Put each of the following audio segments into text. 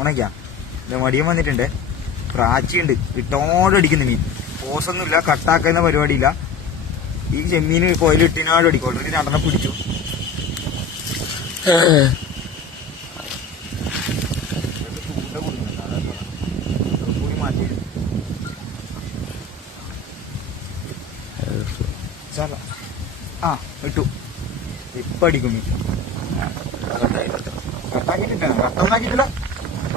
ഉണക്കിയാ ഇത് മടിയൻ വന്നിട്ടുണ്ട്. പ്രാച്ചിയുണ്ട്. ഇട്ടോടെ അടിക്കുന്ന മീൻ. പോസൊന്നുമില്ല കട്ടാക്കുന്ന പരിപാടിയില്ല. ഈ ചെമ്മീന് കോയിൽ ഇട്ടിനാട് അടിക്കും. ഓൾറെഡി രണ്ടെണ്ണം പിടിച്ചു. ആ ഇട്ടു. ഇപ്പൊ അടിക്കും കട്ടൊന്നാക്കിട്ടില്ല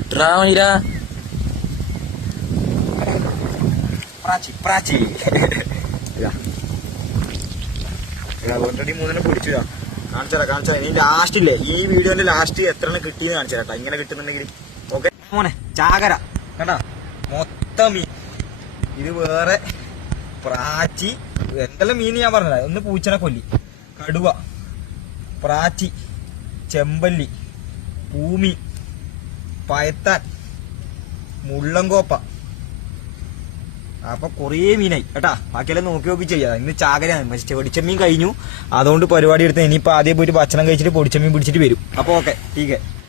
തട്ടാ മീര പ്രാച്ചി പ്രാച്ചി ഓൾറെഡി മൂന്നെണ്ണം പിടിച്ചതാ കാണിച്ചതാ കാണിച്ചാ ഇനി ലാസ്റ്റ് ഇല്ലേ? ഈ വീഡിയോന്റെ ലാസ്റ്റ് എത്ര എണ്ണം കിട്ടിയെന്ന് കാണിച്ചു കേട്ടോ. ഇങ്ങനെ കിട്ടുന്നുണ്ടെങ്കിൽ. ഓക്കെ. മോനെ ചാകര. കണ്ടാ? മൊത്തം മീൻ. ഇത് വേറെ പ്രാച്ചി. എന്തെല്ലാം മീൻ ഞാൻ പറഞ്ഞത്? ഒന്ന് പൂച്ചനെ കൊല്ലി. കടുവ. പ്രാച്ചി. ചെമ്പല്ലി. പൂമി. പയത്താൻ. മുള്ളങ്കോപ്പ അപ്പൊ കുറേ മീനായി. കേട്ടാ ബാക്കിയെല്ലാം നോക്കി നോക്കി ചെയ്യാം. ഇന്ന് ചാകരയാണ് പക്ഷെ പൊടിച്ചമ്മീൻ കഴിഞ്ഞു. അതുകൊണ്ട് പരിപാടി എടുത്ത് ഇനിയിപ്പോ ആദ്യം പോയിട്ട് ഭക്ഷണം കഴിച്ചിട്ട് പൊടിച്ചമ്മീൻ പിടിച്ചിട്ട് വരും. അപ്പൊ ഓക്കെ ടീക്കെ